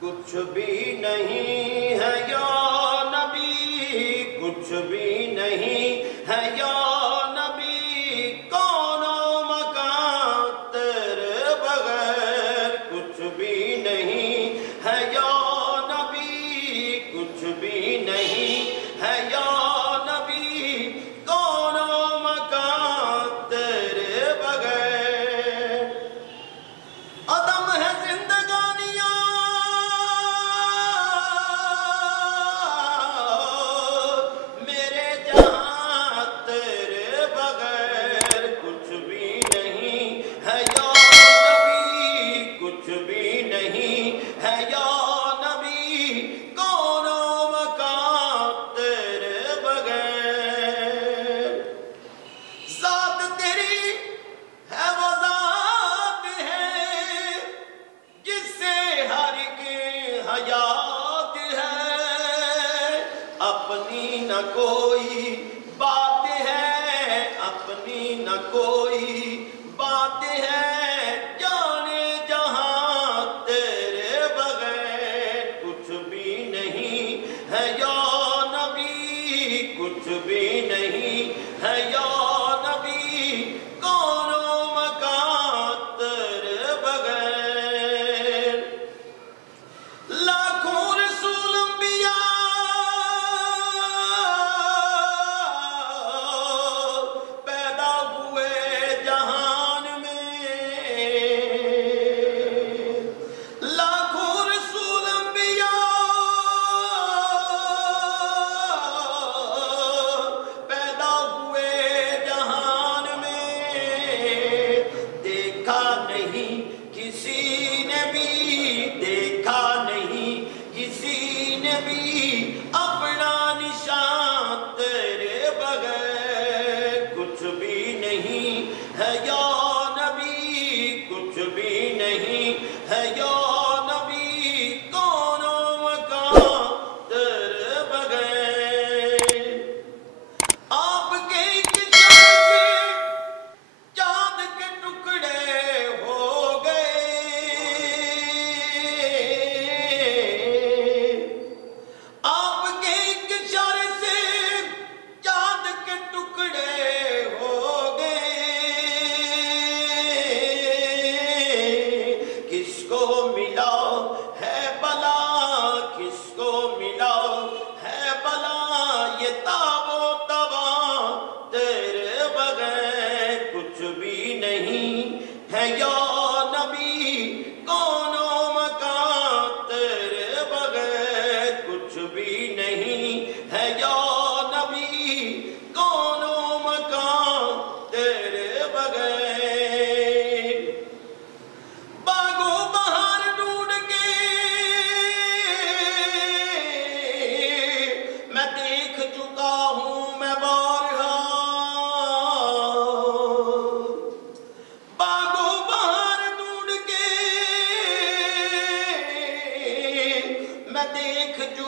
کچھ بھی نہیں ہے یا نبی، کچھ بھی نہیں ہے یا نبی، کون و مکان تیرے بغیر، کچھ بھی نہیں ہے یا نبی، کچھ بھی نہیں ہے یا نبی، کون و مکان تیرے بغیر، عدم ہے زندگانیاں میرے جہاں تیرے بغیر، کچھ بھی نہیں ہے یا نبی، کچھ بھی نہیں ہے یا نبی، کون و مکان تیرے بغیر، ذات تیری ہے وہ ذات ہے جس سے ہر ایک حیات ہے، اپنی نہ کوئی بات ہے، اپنی نہ کوئی بات ہے، جانے جہاں تیرے بغیر، کچھ بھی نہیں ہے یا نبی، کچھ بھی نہیں ہے یا نبی، کون و مکان تیرے بغیر، لاکھوں رسول انبیاء پیدا ہوئے جہان میں، لاکھوں رسول انبیاء پیدا ہوئے جہان میں، دیکھا نہیں کسی نے بھی، دیکھا نہیں کسی نے بھی اپنا نشان تیرے بغیر، کچھ بھی نہیں ہے یا نبی، کچھ بھی نہیں ہے یا نبی، کون و مکان تیرے بغیر، آپ کے ایک اشارے سے چاند کے ٹکڑے ہو گئے، آپ کے ایک اشارے سے چاند کے ٹکڑے ہو گئے، کس کو ملا ہے بلا، کس کو ملا ہے بلا، یہ تاب و تباہ تیرے بغیر، کچھ بھی نہیں ہے یا نبی، کون و مکان تیرے بغیر، کچھ بھی نہیں ہے یا نبی، کون و مکان تیرے بغیر، باغ و بہار ڈھونڈ کے میں دیکھ چکا ہوں میں بارہا، باغ و بہار ڈھونڈ کے میں دیکھ چکا